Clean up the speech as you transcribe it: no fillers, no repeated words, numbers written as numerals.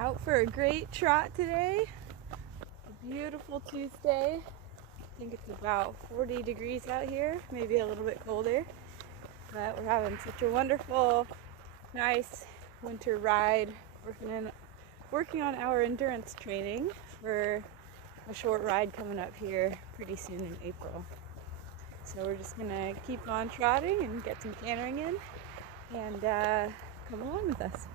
Out for a great trot today. A beautiful Tuesday. I think it's about 40 degrees out here, maybe a little bit colder. But we're having such a wonderful, nice winter ride, working on our endurance training for a short ride coming up here pretty soon in April. So we're just gonna keep on trotting and get some cantering in and come along with us.